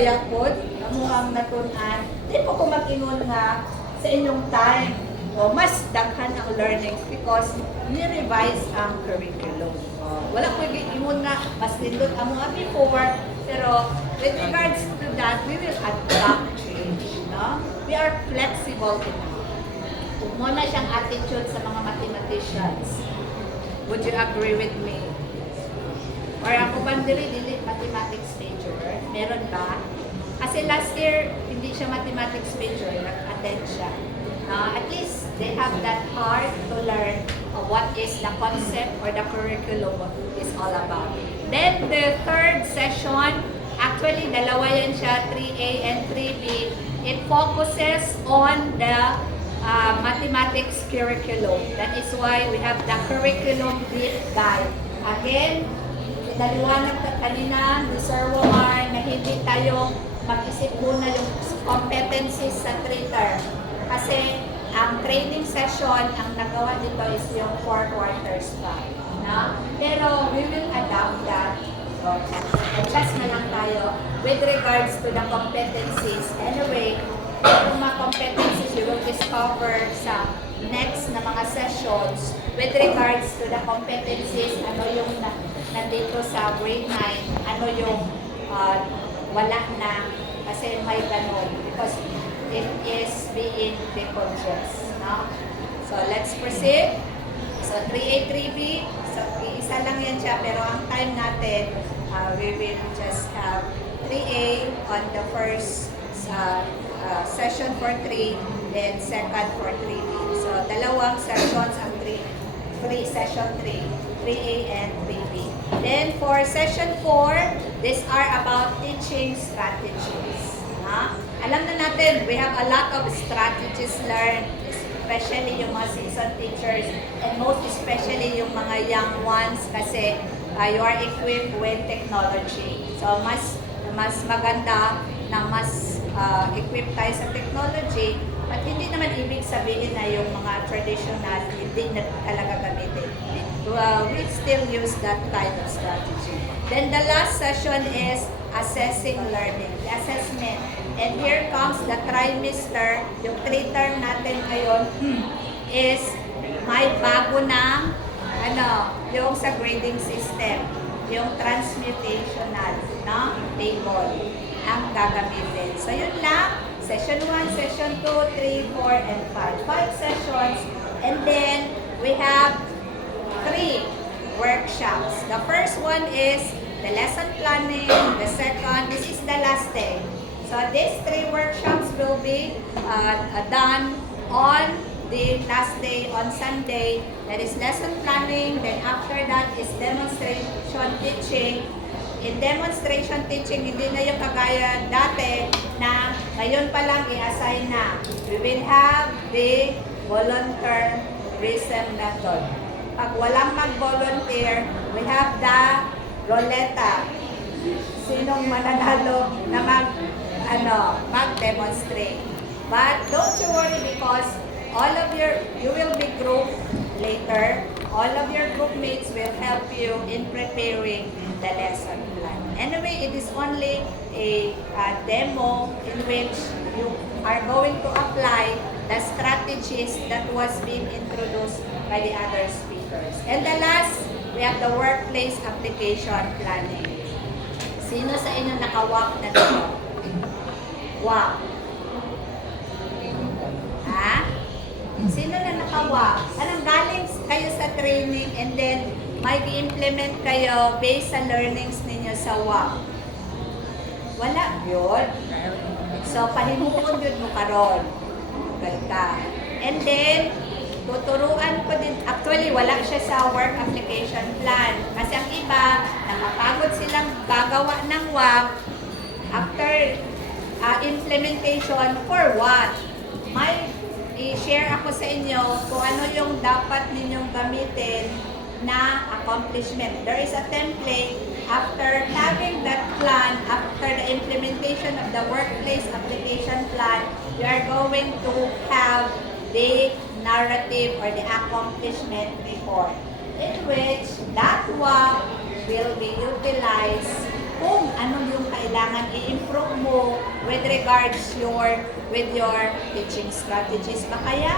baya pod, amo ang natunan. Di po ko mag-ingon nga sa inyong time, o mas daghan ang learning because ni-revise ang curriculum. Wala ko ingon nga mas nindot amo nga before, pero with regards to that, we will adapt change. No? We are flexible enough. Kung muna siyang attitude sa mga mathematicians, would you agree with me? Or ako ba dili mathematics major? Meron ba? Kasi last year, hindi siya mathematics major, nag-attend siya. At least, they have that heart to learn what is the concept or the curriculum is all about. Then, the third session, actually, dalawa yan siya, 3A and 3B. It focuses on the mathematics curriculum. That is why we have the curriculum deep dive. Again, naliwanag kanina ni Sir Womar na hindi tayo mag-isip muna yung competencies sa 3 term. Kasi ang training session, ang nagawa dito is yung 4 quarters pa. Na? Pero we will adapt that. So, adjust na lang tayo with regards to the competencies. Anyway, yung mga competencies you will discover sa next na mga sessions with regards to the competencies, ano yung nandito sa grade 9, ano yung wala na kasi may ganun because it is being decongest. No? So let's proceed. So 3A, 3B, so isa lang yan siya pero ang time natin, we will just have 3A on the first session for 3, then second for 3B. So dalawang sessions ang 3 session 3, 3A and 3B. Then for session 4, these are about teaching strategies. Alam na natin, we have a lot of strategies learned, especially yung mga seasoned teachers, and most especially yung mga young ones kasi you are equipped with technology. So mas maganda na mas equipped tayo sa technology, at hindi naman ibig sabihin na yung mga traditional hindi na talaga gamitin. We still use that kind of strategy. Then the last session is assessing learning, the assessment. And here comes the trimester, yung 3 term natin ngayon is may bago na yung sa grading system, yung transmutational table ang gagamitin. So yun lang, session 1, session 2, 3, 4, and 5. 5 sessions. And then we have 3 workshops. The first one is the lesson planning. The second, this is the last day. So these 3 workshops will be done on the last day, on Sunday. That is lesson planning. Then after that is demonstration teaching. In demonstration teaching, hindi na yung kagaya dati na ngayon pa lang i-assign na. We will have the volunteerism method. Pag walang mag-volunteer, we have the roleta. Sinong mananalo na mag-demonstrate. But don't you worry because you will be grouped later. All of your group mates will help you in preparing the lesson plan. Anyway, it is only a demo in which you are going to apply the strategies that was being introduced by the other speakers. And the last, we have the workplace application planning. Sino sa inyo nakawak na dito? Wow. Ha? Sino na nakawak? Anong galing kayo sa training and then may i-implement kayo based sa learnings ninyo sa WAP? Wala yun. So, pahimuon yun mo karon. Ka. And then, tuturuan ko din, actually wala siya sa work application plan. Kasi ang iba, nakapagod silang gagawa ng WAP after implementation for what? May i-share ako sa inyo kung ano yung dapat ninyong gamitin na accomplishment. There is a template after having that plan, after the implementation of the workplace application plan, you are going to have the narrative or the accomplishment report in which that WAP will be utilized kung ano yung kailangan i-improve mo with regards with your teaching strategies ba kaya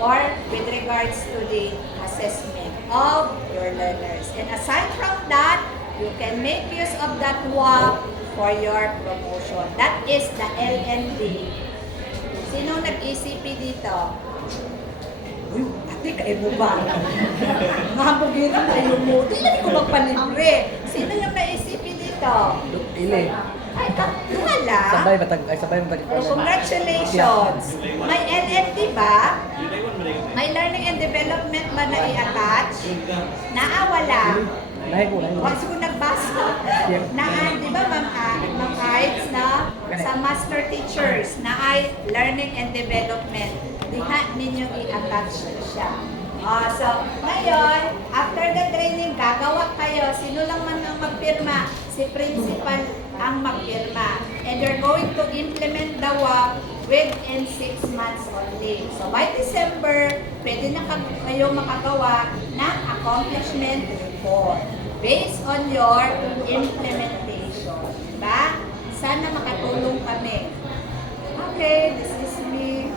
or with regards to the assessment of your learners. And aside from that, you can make use of that WAP for your promotion. That is the LND. Sino nag-ECP dito? Uy, ate, kayo mo ba? Mahabugirin kayo mo. Di lang ko magpalibre. Sino yung na-ECP dito? Ile. Ay, wala. Sabay matag. Congratulations! May LND ba? May learning and development ba na i-attach? Wala. Nahi ko. Once ko nagbasa, di ba Ma'am Heights, na sa master teachers na ay learning and development, diha ninyo i-attach siya. So, ngayon, after the training, gagawa kayo. Sino lang man ang magpirma? Si principal ang magpirma. And you're going to implement the WAP within 6 months only. So, by December, pwede na kayo makagawa ng accomplishment report based on your implementation. Diba? Sana makatulong kami. Okay, this is me.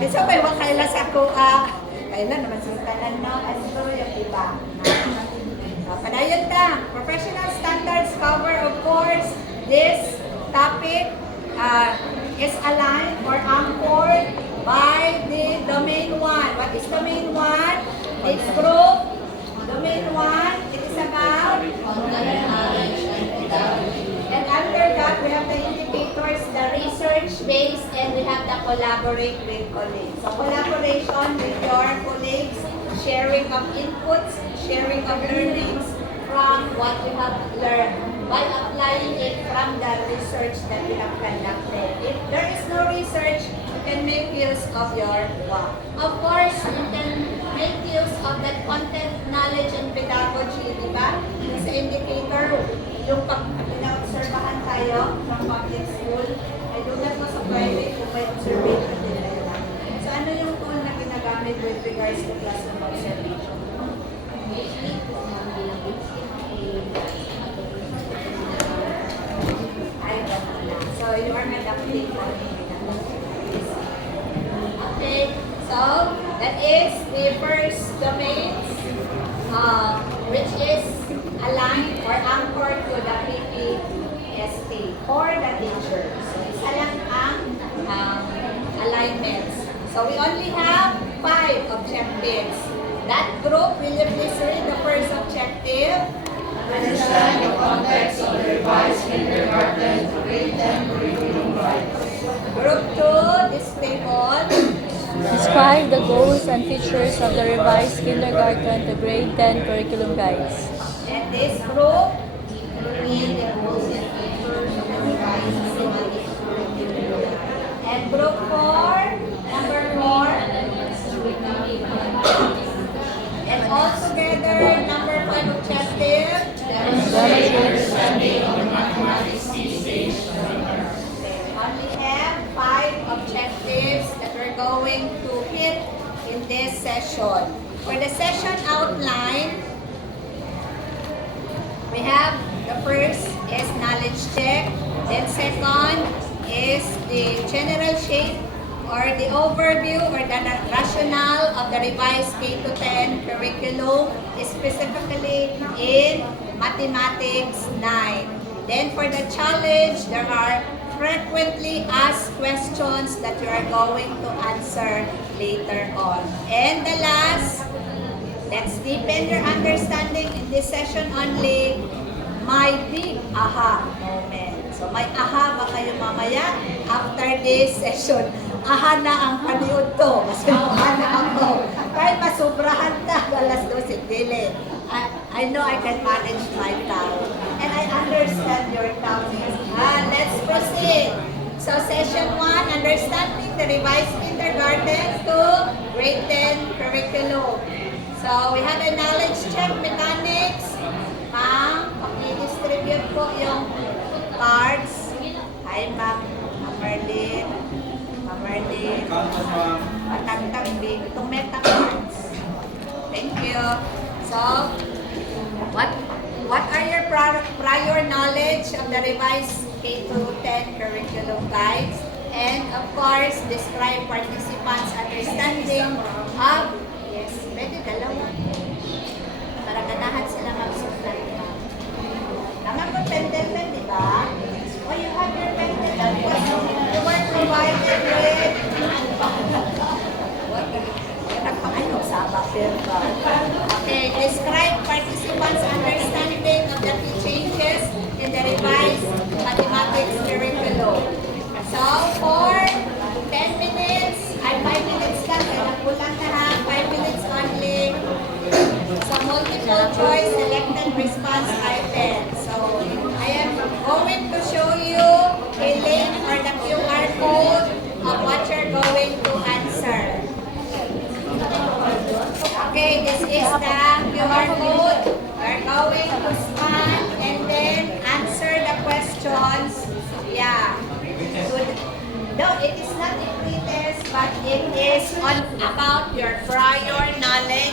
Kasi may wakailan sa kuha. Kailan naman sa kanan no? Ano yung iba? Padayon ta. Professional standards cover, of course, this topic is aligned or anchored by the domain 1. What is domain 1? It's group. Domain 1, it is about and under that, we have the indicators, the research base, and we have the collaborate with colleagues. So collaboration with your colleagues, sharing of inputs, sharing of learnings from what you have learned by applying it from the research that you have conducted. If there is no research, you can make use of your WAP. Of course, you can make use of that content, knowledge, and pedagogy, di ba? Yung sa indicator, yung pag pina-obserbahan tayo from public school, ay lugat mo sa private kung may observation nila. So ano yung tool na ginagamit with regards to classroom observation? So you are adapting on okay, so that is the first domains which is aligned or anchored to the PPST for the teachers. So isa lang ang alignments. So we only have 5 objectives. That group, will you please read the first objective? Understand the context of the revised kindergarten to grade 10 curriculum guide. Group 2, display all. Describe the goals and features of the revised kindergarten to grade 10 curriculum guides. And this group, read the goals and features of the revised curriculum. And group 4, number 4. And all together, number 5 objective. Understanding of the mathematics key stage. We only have 5 objectives that we're going to hit in this session. For the session outline, we have the first is knowledge check, then second is the general shape or the overview or the rationale of the revised K-10 curriculum, specifically in Mathematics 9. Then for the challenge, there are frequently asked questions that you are going to answer later on. And the last, let's deepen your understanding in this session only, my big aha moment. So may aha ba kayo mamaya after this session? Aha na ang paniod to. Kasi aha na ako. Kahit masubrahan na, alas 12 dili. I know I can manage my time. And I understand your time. Let's proceed. So session 1, understanding the revised kindergarten to grade 10 curriculum. So we have a knowledge check mechanics. Ma'am, paki-distribute po yung cards. Hi ma'am, Merlin. Merlin. Patagtag big. Itong meta cards. Thank you. So, what are your prior knowledge knowledge of the revised K-10 curriculum guides. And of course, describe participants' understanding of, yes, pwede dalawa. Para ganahan sila magsulat. Tama po, pendant, di ba? Oh, you have your pendant. You were provided with nagpakainong sabak, pero okay, describe participants' understanding of the key changes in the revised mathematics curriculum. So, for 10 minutes, ay 5 minutes lang, kaya nagkulang na ha, 5 minutes only. So, multiple choice selected response items. So, I am going to show you a link or the QR code of what you're going to answer. Okay, this is the QR code. We're going to scan and then answer the questions. Yeah. Good. No, it is not a pretest, but it is on about your prior knowledge